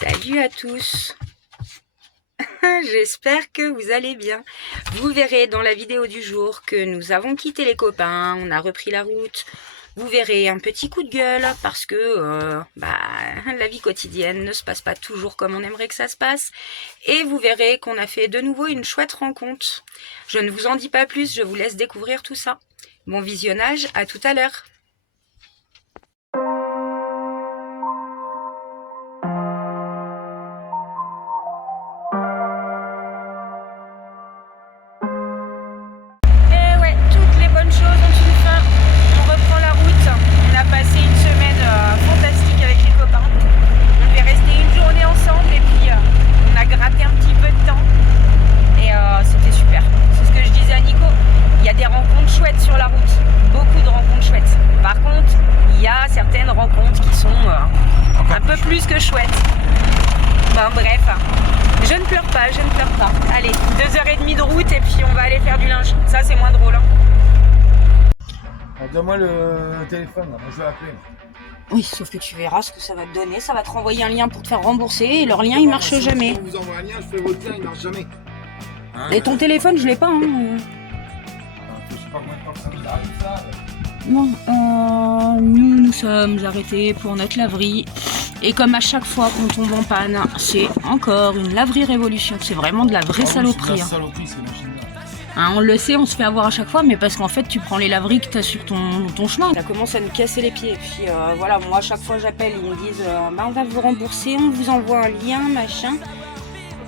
Salut à tous. J'espère que vous allez bien. Vous verrez dans la vidéo du jour que nous avons quitté les copains, on a repris la route. Vous verrez un petit coup de gueule parce que la vie quotidienne ne se passe pas toujours comme on aimerait que ça se passe. Et vous verrez qu'on a fait de nouveau une chouette rencontre. Je ne vous en dis pas plus, je vous laisse découvrir tout ça. Bon visionnage, à tout à l'heure. Sur la route, beaucoup de rencontres chouettes. Par contre, il y a certaines rencontres qui sont un peu plus que chouettes. Bon, bref, je ne pleure pas, je ne pleure pas. Allez, 2h30 de route et puis on va aller faire du linge. Ça, c'est moins drôle. Hein. Donne-moi le téléphone, là. Moi, je vais appeler. Oui, sauf que tu verras ce que ça va te donner. Ça va te renvoyer un lien pour te faire rembourser et leur lien, il marche jamais. Si je vous envoie un lien, je fais votre lien, il marche jamais. Hein, et ton téléphone, je l'ai pas. Hein. Bon, nous sommes arrêtés pour notre laverie et comme à chaque fois qu'on tombe en panne, c'est encore une laverie révolution. C'est vraiment de la vraie saloperie. Hein, on le sait, on se fait avoir à chaque fois, mais parce qu'en fait tu prends les laveries que tu as sur ton chemin. Ça commence à nous casser les pieds. Et puis voilà, moi à chaque fois j'appelle, ils me disent on va vous rembourser, on vous envoie un lien, machin.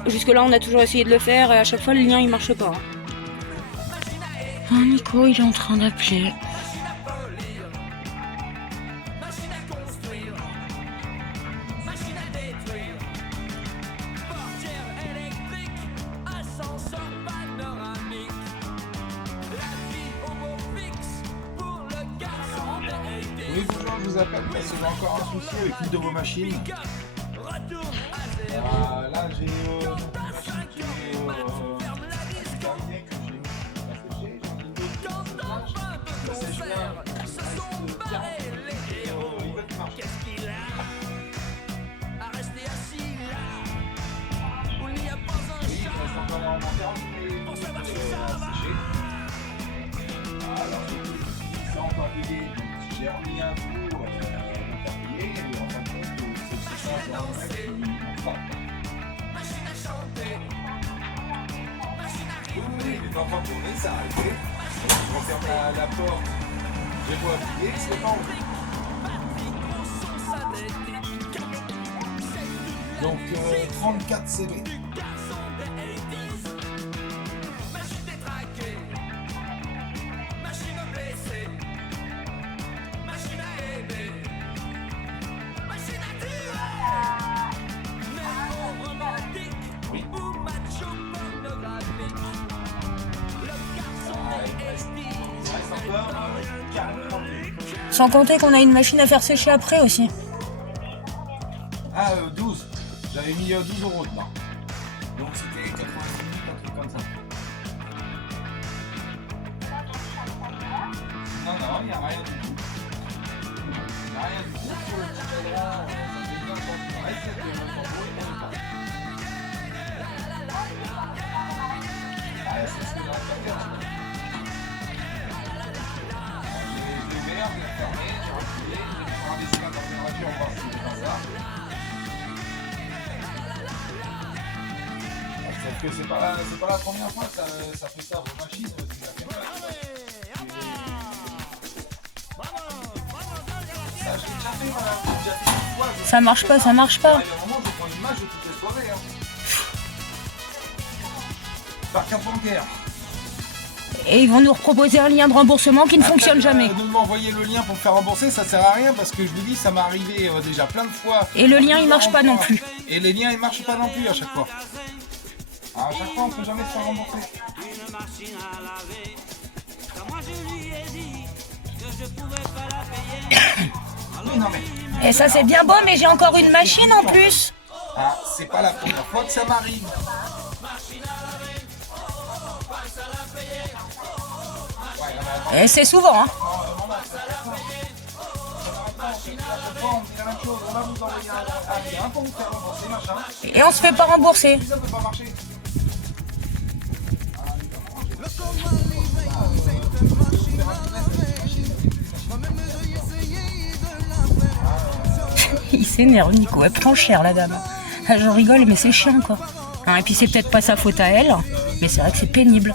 Jusque là on a toujours essayé de le faire et à chaque fois le lien il marche pas. Oh, Nico, il est en train d'appeler. Oui, bonjour, je vous appelle parce que j'ai encore un souci avec une de vos machines. Là, j'ai j'ai remis un coup et en fin de compte, c'est ça, c'est un mec qui ne pas. Oui, il est en train de tourner, ça a arrêté. Je referme la porte, j'ai beau appuyer, c'est pas enlevé. Donc 34 CV. Sans compter qu'on a une machine à faire sécher après aussi. Ah, 12. J'avais mis 12 € dedans. Donc c'était 90 minutes, un truc comme ça. Non, il n'y a rien du tout. Il n'y a rien du tout. Sur le petit cadran, ça fait bien quand on reste, ça fait bien quand on reste. Ah, c'est ce que j'aurais pas fait. Sauf que c'est pas la première fois que ça fait ça, vos machines, ça fait pas. Ça, je l'ai déjà fait, voilà. J'ai déjà fait une fois. Ça marche pas, ça marche pas. Il y a un moment, je prends une image de toutes les soirées. Par carte bancaire. Et ils vont nous proposer un lien de remboursement qui ne fonctionne jamais. De m'envoyer le lien pour me faire rembourser, ça sert à rien parce que je vous dis, ça m'est arrivé déjà plein de fois. Et le lien il marche pas non plus. Et les liens ils marchent pas non plus à chaque fois. Alors à chaque fois on peut jamais se faire rembourser. Oui, non, mais... Et ça c'est bien beau mais j'ai encore une machine en plus. Ah, c'est pas la première fois que ça m'arrive. Et c'est souvent, hein. chaque fois, on dit la même chose. On va vous envoyer un lien pour vous faire rembourser, machin. Et on se fait pas rembourser. Ça peut pas marcher. Il s'énerve, Nico. Elle prend cher, la dame. Ah, je rigole, mais c'est chiant, quoi. Hein, et puis c'est peut-être pas sa faute à elle, mais c'est vrai que c'est pénible.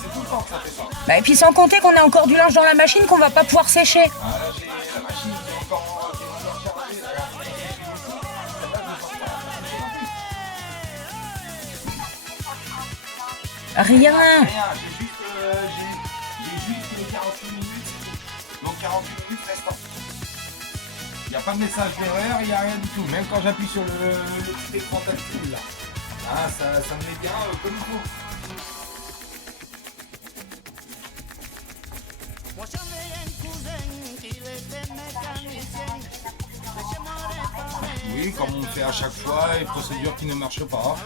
C'est tout le temps que ça fait ça. Bah, et puis sans compter qu'on a encore du linge dans la machine qu'on va pas pouvoir sécher. Ah, là, j'ai la machine qui est encore chargée. Rien. Rien, j'ai juste les 48 minutes. Donc 48 minutes restants. Il n'y a pas de message d'erreur, il n'y a rien du tout. Même quand j'appuie sur le petit écran tactile là. Ah, ça me met bien comme il faut. Oui, comme on fait à chaque fois, les procédures qui ne marchent pas.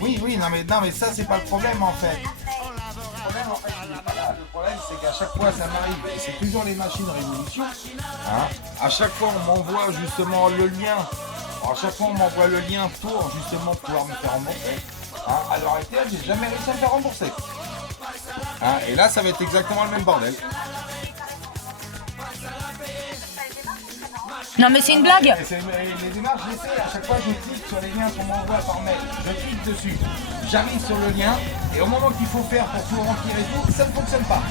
Oui, non mais ça c'est pas le problème en fait. Le problème en fait il est pas là. Le problème c'est qu'à chaque fois ça m'arrive, et c'est toujours les machines Révolution. Hein. À chaque fois on m'envoie justement le lien. Alors, à chaque fois on m'envoie le lien pour justement pouvoir me faire rembourser. Hein. À l'heure actuelle, j'ai jamais réussi à me faire rembourser. Hein. Et là ça va être exactement le même bordel. Non, mais c'est une blague. Les démarches, j'essaie, à chaque fois je clique sur les liens qu'on m'envoie par mail, je clique dessus, j'arrive sur le lien, et au moment qu'il faut faire pour tout remplir et tout, ça ne fonctionne pas.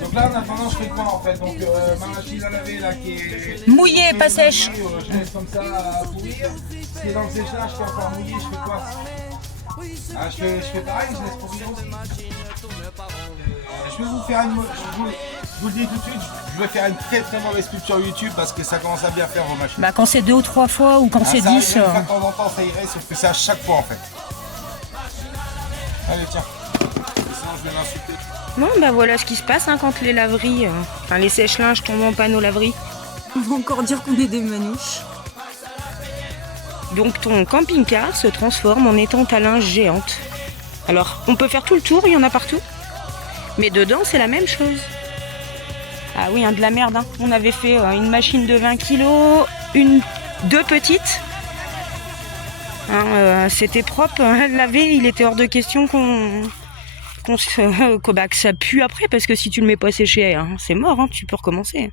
Donc là en attendant je fais quoi en fait? Donc ma machine à laver là qui est Mouillée, pas sèche. Je laisse comme ça à pourrir. Ce qui est dans le séchage qui est encore mouillé, je fais quoi? Ah, je fais pareil, je laisse pourrir aussi. Je vais vous faire une... Je vous le dis tout de suite, je vais faire une très mauvaise pub sur YouTube parce que ça commence à bien faire vos machines. Bah, quand c'est 2 ou 3 fois ou quand c'est 10. De temps en temps ça irait, sauf que c'est à chaque fois en fait. Allez tiens, sinon je vais l'insulter. Bon, bah voilà ce qui se passe hein, quand les laveries, enfin les sèche-linges tombent en panne aux laveries. On va encore dire qu'on est des manouches. Donc ton camping-car se transforme en étante à linge géante. Alors, on peut faire tout le tour, il y en a partout. Mais dedans, c'est la même chose. Ah oui, hein, de la merde. Hein. On avait fait une machine de 20 kg, deux petites. Hein, c'était propre, lavé, il était hors de question que ça pue après, parce que si tu le mets pas séché, hein, c'est mort, hein, tu peux recommencer.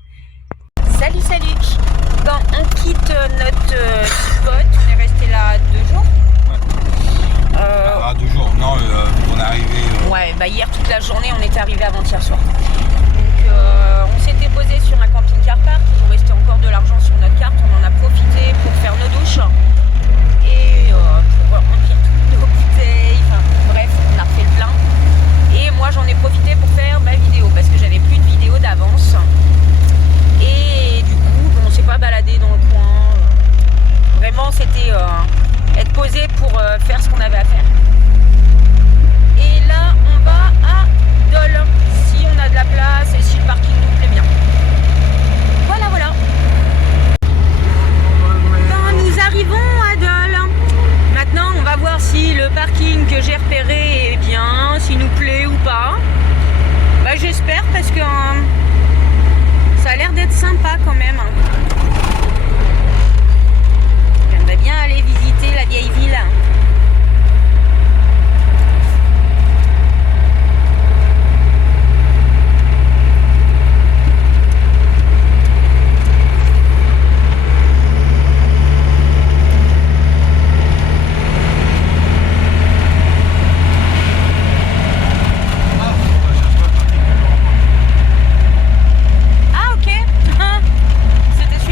Salut. Bon, on quitte notre spot, on est resté là 2 jours. Ah 2 jours, non, on est arrivé... Ouais, bah hier toute la journée, on était arrivé avant-hier soir. Donc on s'était posé sur un camping-car park, il nous restait encore de l'argent sur notre carte, on en a profité pour faire nos douches et pour remplir toutes nos bouteilles, enfin bref, on a refait le plein. Et moi j'en ai profité pour faire ma vidéo parce que j'avais plus de vidéo d'avance. Et du coup, on s'est pas baladé dans le coin. Vraiment, c'était être posé pour faire ce qu'on avait à faire. Et là, on va à Dole, si on a de la place et si le parking nous plaît bien. Voilà. Ben, nous arrivons à Dole. Maintenant, on va voir si le parking que j'ai repéré est bien, s'il nous plaît ou pas. Bah, j'espère parce que ça a l'air d'être sympa quand même. J'aimerais bien aller visiter la vieille ville. Ah ok. C'était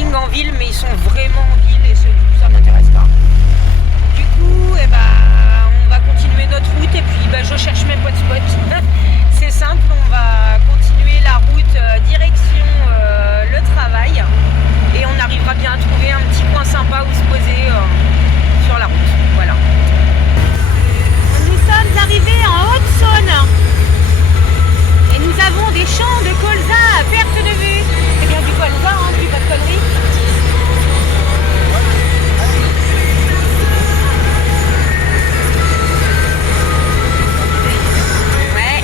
parkings en ville, mais ils sont vraiment en ville et ça m'intéresse pas. Du coup, eh ben, on va continuer notre route et puis je cherche mes potes. C'est simple, on va continuer la route direction le travail et on arrivera bien à trouver un petit coin sympa où se poser sur la route. Voilà. Nous sommes arrivés en Haute-Saône et nous avons des champs de colza à perte de vue. C'est bien du colza, hein, plus pas de conneries. Ouais.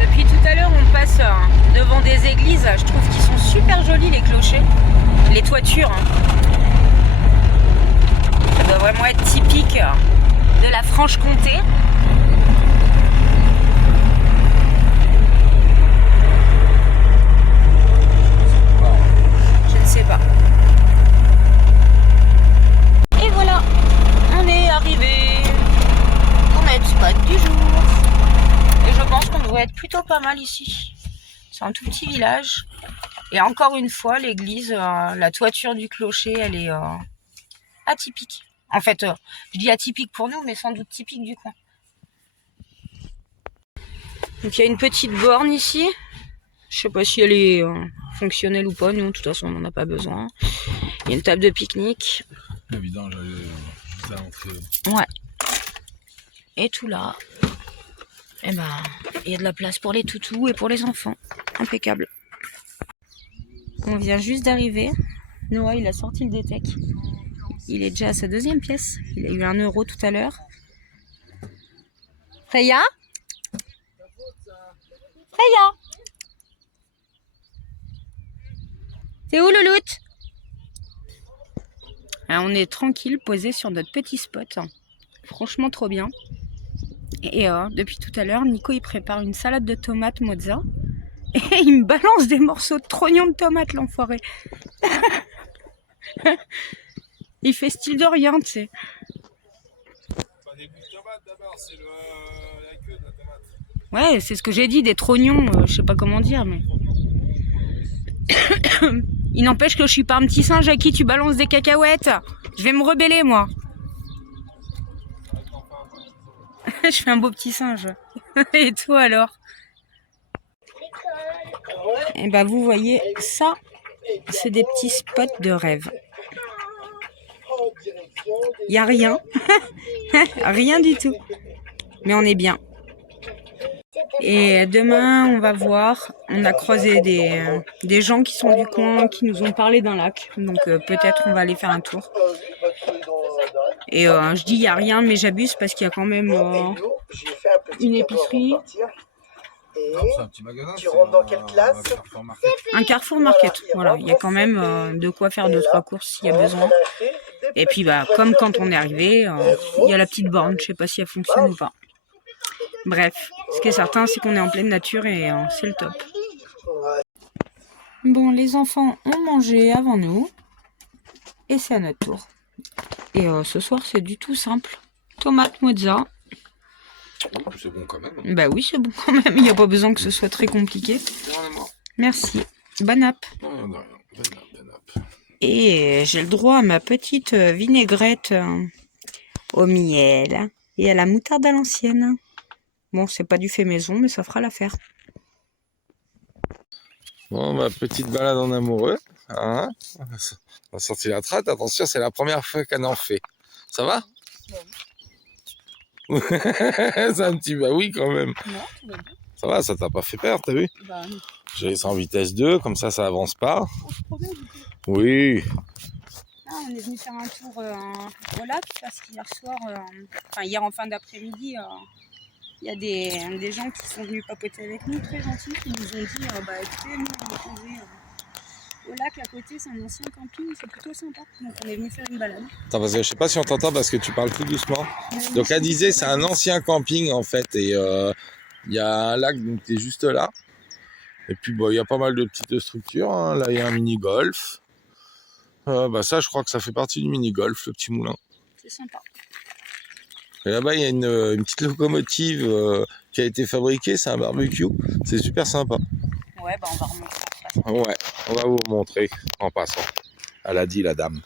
Depuis tout à l'heure, on passe devant des églises. Je trouve qu'ils sont super jolis, les clochers, les toitures. Ça doit vraiment être typique de la Franche-Comté. Je ne sais pas. Et voilà, on est arrivé au notre spot du jour. Et je pense qu'on devrait être plutôt pas mal ici. C'est un tout petit village. Et encore une fois, l'église, la toiture du clocher, elle est atypique. En fait, je dis atypique pour nous, mais sans doute typique du coin. Donc il y a une petite borne ici. Je sais pas si elle est fonctionnelle ou pas. Nous, de toute façon, on n'en a pas besoin. Il y a une table de pique-nique. Évidemment, j'allais juste à l'entrée. Ouais. Et tout là. Et ben, il y a de la place pour les toutous et pour les enfants. Impeccable. On vient juste d'arriver. Noah, il a sorti le détec. Il est déjà à sa deuxième pièce. Il a eu 1 euro tout à l'heure. Freya ? Freya ? C'est où Louloute ? Alors, on est tranquille, posé sur notre petit spot. Franchement trop bien. Et depuis tout à l'heure, Nico il prépare une salade de tomates mozza. Et il me balance des morceaux de trognons de tomates, l'enfoiré. Il fait style de rien, tu sais. Pas des bouts de tomates d'abord, c'est la queue de la tomate. Ouais, c'est ce que j'ai dit, des trognons, je sais pas comment dire, mais... Il n'empêche que je suis pas un petit singe à qui tu balances des cacahuètes. Je vais me rebeller, moi. Je fais un beau petit singe. Et toi, alors ? Et bah, vous voyez, ça, c'est des petits spots de rêve. Il n'y a rien. Rien du tout. Mais on est bien. Et demain, on va voir. On a croisé des gens qui sont du coin, qui nous ont parlé d'un lac. Donc peut-être on va aller faire un tour. Et je dis il n'y a rien, mais j'abuse parce qu'il y a quand même une épicerie. Non, c'est un petit magasin. Tu rentres dans quelle classe ? Un Carrefour Market. Voilà, il y a quand même de quoi faire 2-3 courses s'il y a besoin. Et puis bah comme quand on est arrivé, il y a la petite borne. Je sais pas si elle fonctionne ou pas. Bref, ce qui est certain, c'est qu'on est en pleine nature et c'est le top. Bon, les enfants ont mangé avant nous. Et c'est à notre tour. Et ce soir, c'est du tout simple. Tomate mozza. C'est bon quand même. Bah oui, c'est bon quand même. Il n'y a pas besoin que ce soit très compliqué. Merci. Bonne app. Non, non, non. Et j'ai le droit à ma petite vinaigrette au miel et à la moutarde à l'ancienne. Bon, c'est pas du fait maison, mais ça fera l'affaire. Bon, ma petite balade en amoureux. Hein, on a sorti la tratte. Attention, c'est la première fois qu'elle en fait. Ça va ? C'est un petit bah oui quand même. Non, tout va bien. Ça va, ça t'a pas fait peur, t'as vu ? Bah, J'ai laissé en vitesse 2, comme ça avance pas. trop bien, du coup. Oui. Ah, on est venu faire un tour au lac parce qu'hier soir, hier en fin d'après-midi, il y a des gens qui sont venus papoter avec nous, très gentils, qui nous ont dit écoutez, nous on est posé au lac à côté, c'est un ancien camping, c'est plutôt sympa. Donc on est venu faire une balade. Attends, parce que je sais pas si on t'entend parce que tu parles tout doucement. Donc elle disait c'est un ancien camping en fait et il y a un lac donc t'es juste là. Et puis il y a pas mal de petites structures. Hein. Là il y a un mini-golf. Ça je crois que ça fait partie du mini-golf, le petit moulin. C'est sympa. Et là-bas, il y a une petite locomotive qui a été fabriquée, c'est un barbecue. C'est super sympa. Ouais, bah on va remonter en face. Ouais, on va vous montrer en passant. Elle a dit la dame.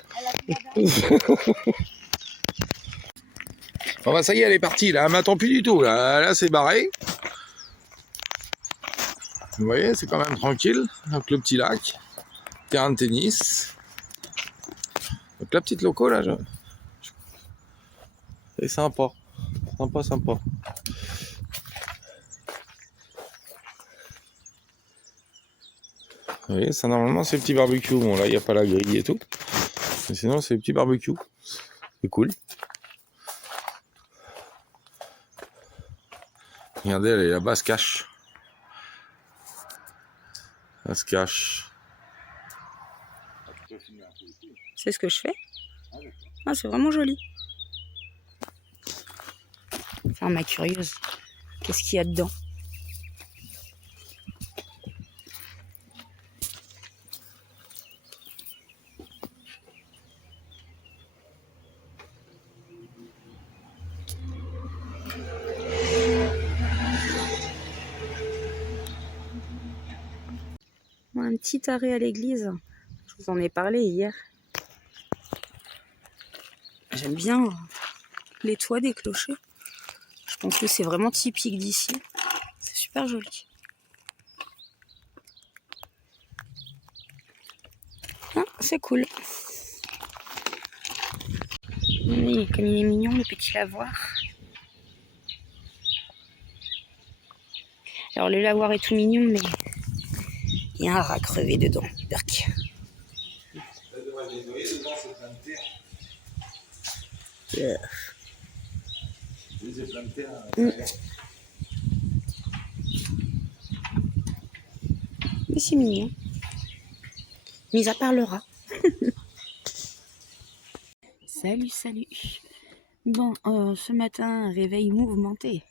Bon bah ça y est, elle est partie là, elle m'attend plus du tout là c'est barré. Vous voyez, c'est quand même tranquille. Donc le petit lac, terrain de tennis. Donc la petite loco là, c'est sympa. Sympa. Vous voyez, ça normalement c'est le petit barbecue. Bon là il n'y a pas la grille et tout. Mais sinon c'est le petit barbecue. C'est cool. Regardez, elle est là-bas, elle se cache. Elle se cache. C'est ce que je fais. Ah, c'est vraiment joli. Enfin, ma curieuse. Qu'est-ce qu'il y a dedans? Un petit arrêt à l'église. Je vous en ai parlé hier. J'aime bien les toits des clochers. Je pense que c'est vraiment typique d'ici. C'est super joli. Ah, c'est cool. Oui, comme il est mignon, le petit lavoir. Alors le lavoir est tout mignon, mais il y a un rat crevé dedans. Berk. Mais c'est mignon. Mis à part le rat. Salut. Bon, ce matin, réveil mouvementé.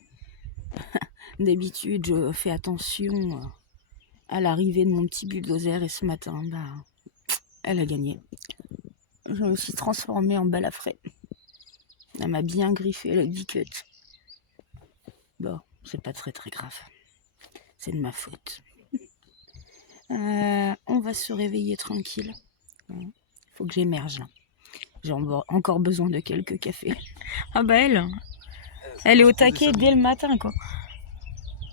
D'habitude, je fais attention à l'arrivée de mon petit bulldozer et ce matin, bah, elle a gagné. Je me suis transformée en balafré. Elle m'a bien griffé le bicut. Bon, c'est pas très grave. C'est de ma faute. On va se réveiller tranquille. Il faut que j'émerge là. J'ai encore besoin de quelques cafés. Ah bah elle est au taquet dès le matin quoi.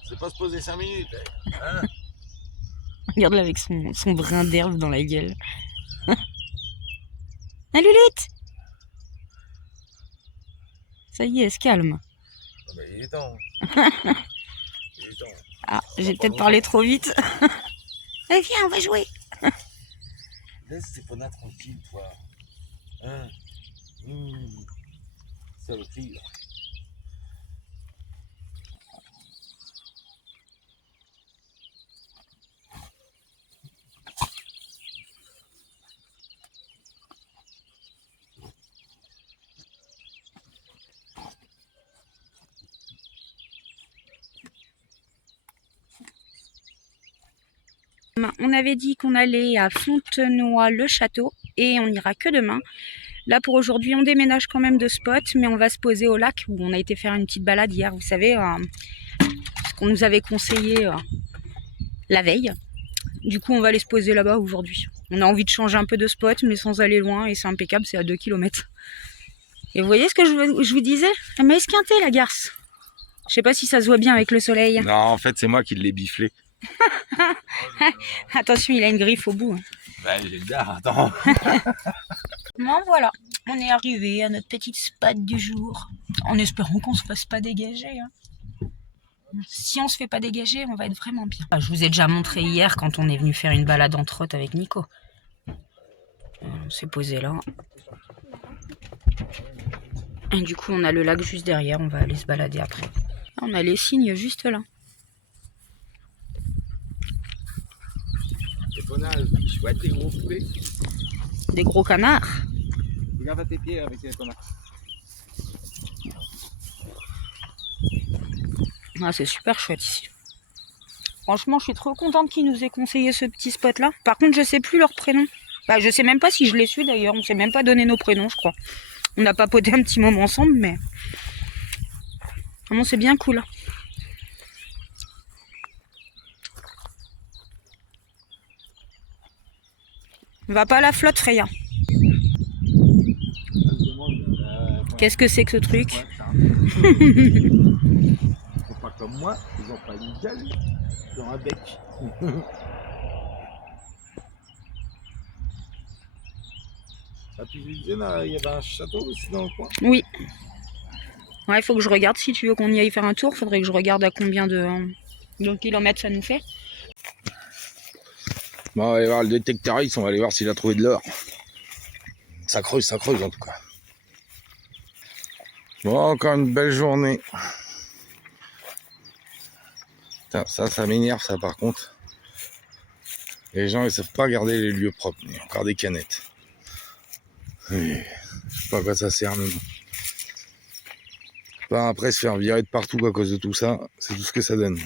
C'est pas se poser 5 minutes. Hein. Regarde-la avec son brin d'herbe dans la gueule. Ah Lulette! Ça y est, elle se calme. Ah bah, il est temps. Ah, j'ai peut-être parlé trop vite. Allez, viens, on va jouer. Laisse Stéphana tranquille, toi. Hein? Saloperie, là. On avait dit qu'on allait à Fontenoy-le-Château et on n'ira que demain. Là pour aujourd'hui on déménage quand même de spot, mais on va se poser au lac où on a été faire une petite balade hier, vous savez, ce qu'on nous avait conseillé la veille. Du coup on va aller se poser là-bas aujourd'hui. On a envie de changer un peu de spot mais sans aller loin et c'est impeccable, c'est à 2 km. Et vous voyez ce que je vous disais? Elle m'a esquinté la garce. Je sais pas si ça se voit bien avec le soleil. Non, en fait c'est moi qui l'ai biflé. Attention, il a une griffe au bout. Bah, j'ai le dard, attends. Bon, voilà, on est arrivé à notre petite spot du jour. En espérant qu'on se fasse pas dégager. Hein. Si on se fait pas dégager, on va être vraiment bien. Je vous ai déjà montré hier quand on est venu faire une balade en trotte avec Nico. On s'est posé là. Et du coup, on a le lac juste derrière. On va aller se balader après. On a les cygnes juste là. Chouette, des gros poulets. Des gros canards. Regarde à tes pieds avec les tomates. Ah, c'est super chouette ici. Franchement, je suis trop contente qu'ils nous aient conseillé ce petit spot là. Par contre, je sais plus leur prénom. Bah, je sais même pas si je l'ai su d'ailleurs. On s'est même pas donné nos prénoms, je crois. On a papoté un petit moment ensemble, mais Vraiment, c'est bien cool. Va pas à la flotte, Freya. Qu'est-ce que c'est que ce truc? Ils sont pas comme moi, ils ont pas une gueule, ils ont un bec. Ah, puis je disais, là, il y avait un château aussi dans le coin. Oui. Ouais, il faut que je regarde. Si tu veux qu'on y aille faire un tour, faudrait que je regarde à combien de kilomètres ça nous fait. Bon, on va aller voir le détectariste, on va aller voir s'il a trouvé de l'or. Ça creuse en tout cas. Bon, encore une belle journée. Putain, ça m'énerve ça par contre. Les gens ils savent pas garder les lieux propres. Il y a encore des canettes. Je sais pas à quoi ça sert mais bon. Pas après se faire virer de partout à cause de tout ça, c'est tout ce que ça donne.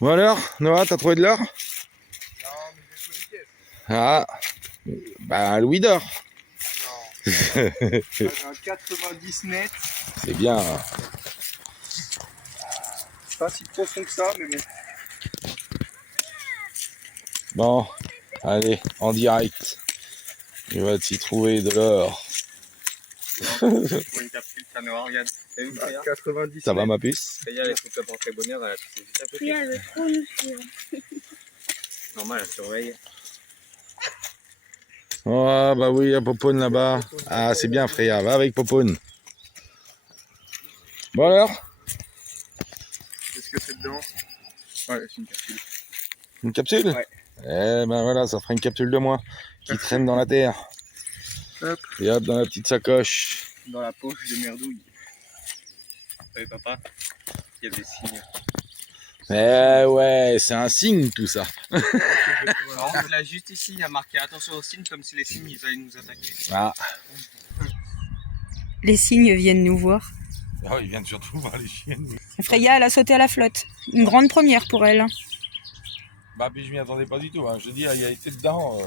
Bon alors, Noah, t'as trouvé de l'or? Non, mais j'ai trouvé une pièce. Ah, bah Louis d'or. Non. J'ai un 90 net. C'est bien. Pas si profond que ça, mais bon. Bon, allez, en direct. Il va t'y trouver de l'or. Pour une capsule, ça me regarde. T'as vu, Freya? 90 Ça va net. ma puce? Freya, elle est toute portée bonheur, elle a tout juste à côté. Freya, elle veut trop nous suivre. Normal, elle surveille. Oh bah oui, il y a Popone là-bas. Ah c'est bien Freya, va avec Popone. Bon alors? Qu'est-ce que c'est dedans? Ouais, c'est une capsule. Une capsule? Ouais. Eh ben voilà, ça fera une capsule de moins qui traîne dans la terre. Hop. Et hop, dans la petite sacoche. Dans la poche de merdouille. Vous savez, papa? Il y a des signes. Eh ouais, c'est un signe tout ça. Alors, là, juste ici, il y a marqué attention aux signes, comme si les signes ils allaient nous attaquer. Ah, Les cygnes viennent nous voir. oh, ils viennent surtout voir les chiennes. Freya, elle a sauté à la flotte. Une grande première pour elle. Bah puis je m'y attendais pas du tout. Hein. Je dis, il y a été dedans,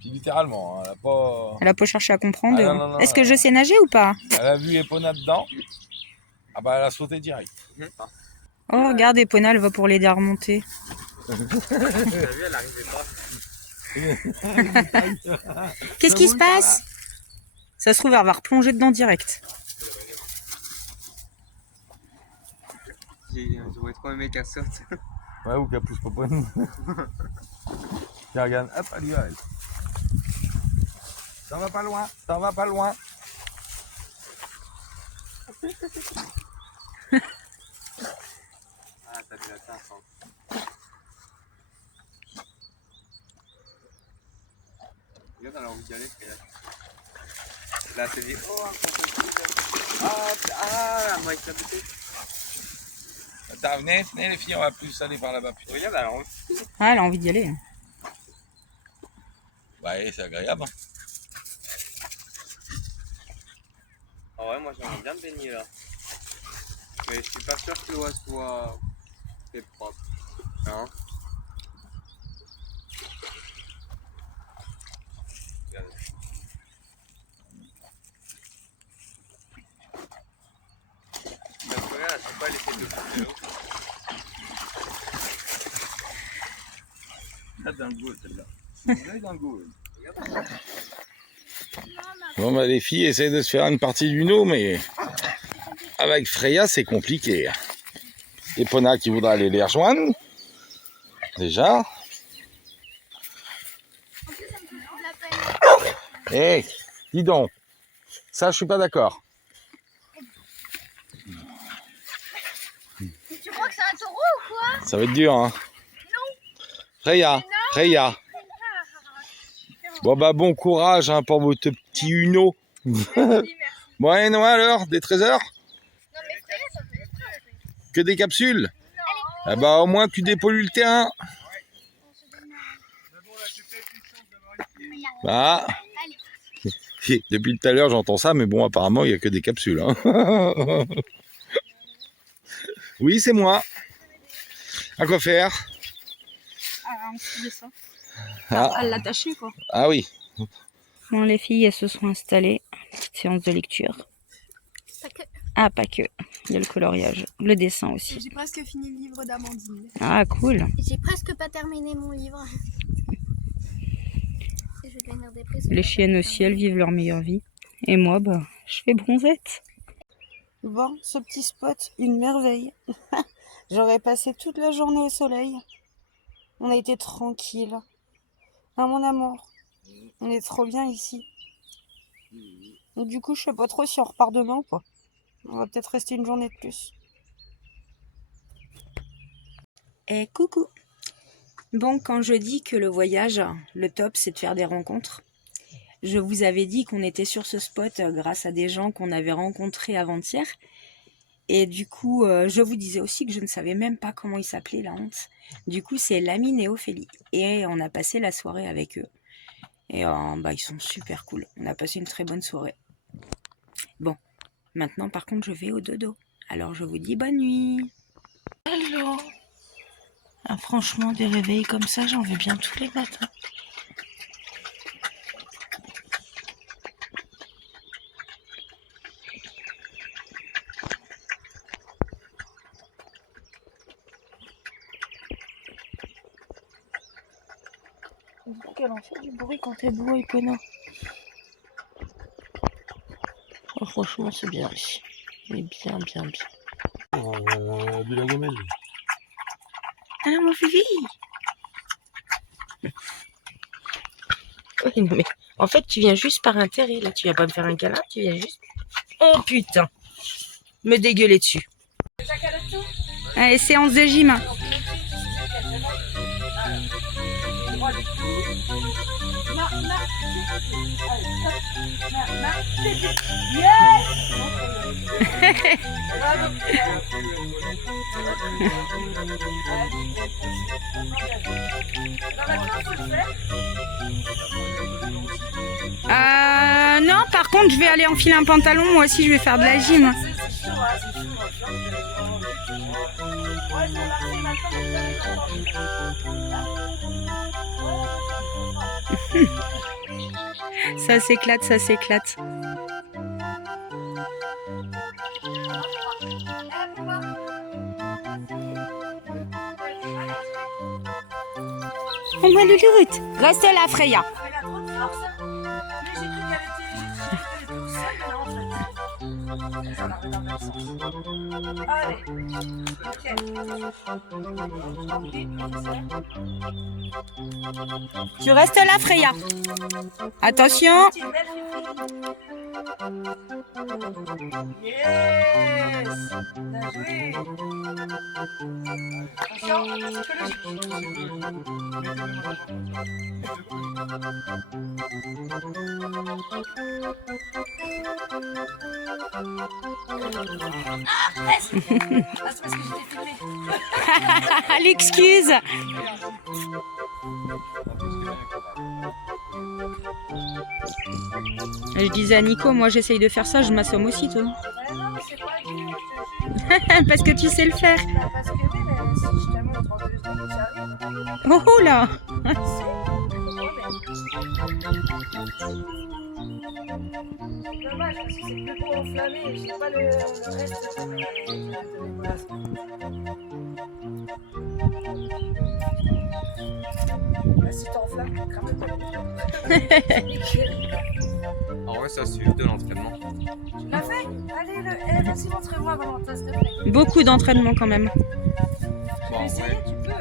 puis littéralement. Hein. Elle a pas. Elle a pas cherché à comprendre. Ah, non, Est-ce que je sais nager ou pas? Elle a vu Epona dedans. Ah bah elle a sauté direct. Oh, regarde, Epona, elle va pour l'aider à remonter. T'as vu, elle arrivait pas. Qu'est-ce qui se passe? Ça se trouve, elle va replonger dedans direct. J'aurais trop aimé qu'elle saute. Ouais, ou qu'elle pousse Popone. Tiens, regarde, hop, elle y va, elle. Ça va pas loin, ça va pas loin. Ah, t'as vu la tasse, hein. Regarde, elle a envie d'y aller, Freya. Là, elle s'est dit, oh, un contre. Ah, moi, il buté. Attends, venez les filles, on va plus aller par là-bas. Regarde, elle a envie. Ah, elle a envie d'y aller. Ouais, c'est agréable. Hein. Ah ouais, moi, j'aimerais bien me baigner là. Mais je suis pas sûr que l'eau soit propre. Hein? Regarde. Parce que regarde, je sais pas laisser de l'eau. Regarde dans le goût, celle-là. Regarde dans le goût. Regarde. Bon bah les filles essayent de se faire une partie du no, mais avec Freya c'est compliqué. Epona qui voudra aller les rejoindre. Déjà. Eh, dis donc. Ça je suis pas d'accord. Tu crois que c'est un taureau ou quoi? Ça va être dur hein. Freya, Freya. Bon bah bon courage hein, pour votre petit Uno. Merci. Bon et Noah alors, des trésors? Non mais Freya, ça fait peur. Que des capsules? Ah bah au moins tu dépollues le terrain. Bah, depuis tout à l'heure j'entends ça, mais bon apparemment il n'y a que des capsules. Hein. Oui c'est moi. À quoi faire? Ah, en dessous de ça. Ah. À l'attacher, quoi. Ah oui. Bon, les filles, elles se sont installées. Petite séance de lecture. Ça que... Ah, pas que. Il y a le coloriage, le dessin aussi. J'ai presque fini le livre d'Amandine. Ah, cool. J'ai presque pas terminé mon livre. Je vais devenir dépressive. Les chiennes aussi, elles vivent leur meilleure vie. Et moi, bah, je fais bronzette. Bon, ce petit spot, une merveille. J'aurais passé toute la journée au soleil. On a été tranquille. Ah, mon amour, on est trop bien ici. Donc, du coup, je sais pas trop si on repart demain ou pas. On va peut-être rester une journée de plus. Eh, coucou. Bon, quand je dis que le voyage, le top, c'est de faire des rencontres. Je vous avais dit qu'on était sur ce spot grâce à des gens qu'on avait rencontrés avant-hier. Et du coup, je vous disais aussi que je ne savais même pas comment ils s'appelaient, la honte. Du coup, c'est Lamine et Ophélie. Et on a passé la soirée avec eux. Et bah, ils sont super cool. On a passé une très bonne soirée. Bon, maintenant par contre, je vais au dodo. Alors je vous dis bonne nuit. Allô. Ah, franchement, des réveils comme ça, j'en veux bien tous les matins. Quel en fait du bruit quand t'es beau et penaud. Oh, franchement, c'est bien ici. Mais bien, bien, bien. De la gamelle. Alors, mon Fifi. Oui, non, mais en fait, tu viens juste par intérêt. Là, tu viens pas me faire un câlin, tu viens juste. Oh putain! Me dégueuler dessus. Allez, séance de gym. Non, par contre, je vais aller enfiler un pantalon. Moi aussi, je vais faire de la gym. Ça s'éclate, ça s'éclate. Oh, ma louloute, reste là, Freya. Tu restes là, Freya. Attention. Yes! Bien joué! Attention, Ah, c'est parce que je t'ai filmé. L'excuse. Je disais à Nico, moi j'essaye de faire ça, je m'assomme aussi, toi. Parce que tu sais le faire. Parce que oui, mais si je te montre en 2 secondes, j'arrive. Oh, oh là. Dommage, parce que c'est plus pour enflammer, j'ai pas le reste de bah, si t'enflammes, tu crames pas. En vrai, ça suffit de l'entraînement. Tu l'as fait? Allez, vas-y, montre-moi comment t'as s'il te plaît. Beaucoup d'entraînement quand même. Tu peux essayer, tu peux.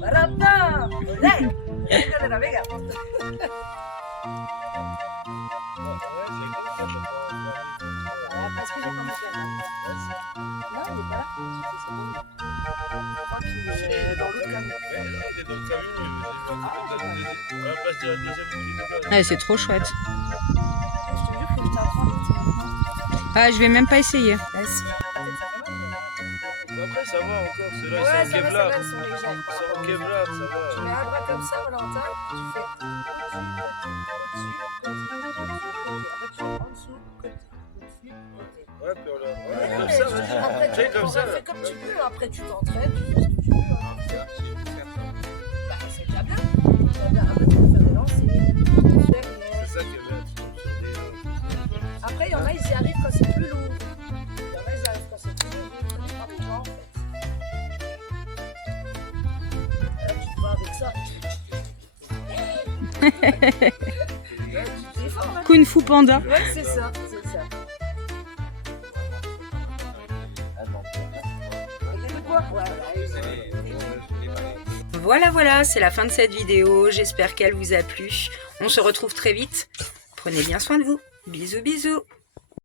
Barata! Dai! Venga, venga! Parce que j'ai pas mon piano. Non, il est pas là. Je crois qu'il est dans l'autre camion. Il est dans le camion, Ouais, c'est trop chouette. Je te jure que je t'apprends. Ah, je vais même pas essayer. Bah si. Après, ça va encore, ceux-là, Ouais, ils sont ça va, Kevlar. ils sont légers. Ils sont Kevlar, ça Tu va. mets un bras comme ça, Valentin, tu fais Ouais, puis on l'a. au-dessus, Ouais, comme mais ça, je veux dire, vas-y. après, Fais comme ça. fais comme tu veux, après tu t'entraînes, tu fais ce que tu veux. Hein. Bah, c'est déjà bien. C'est déjà bien. Après, tu peux faire des lancers, C'est ça qui est bien. Après, il y en a, ils y arrivent quand c'est plus lourd. Il y en a, ils y arrivent quand c'est plus lourd. Ça dépend des gens, en fait. Là, tu te vas avec ça. Tu défends, hein. Kung Fu Panda. Ouais, c'est ça, c'est ça. Voilà, c'est la fin de cette vidéo. J'espère qu'elle vous a plu. On se retrouve très vite. Prenez bien soin de vous. Bisous, bisous.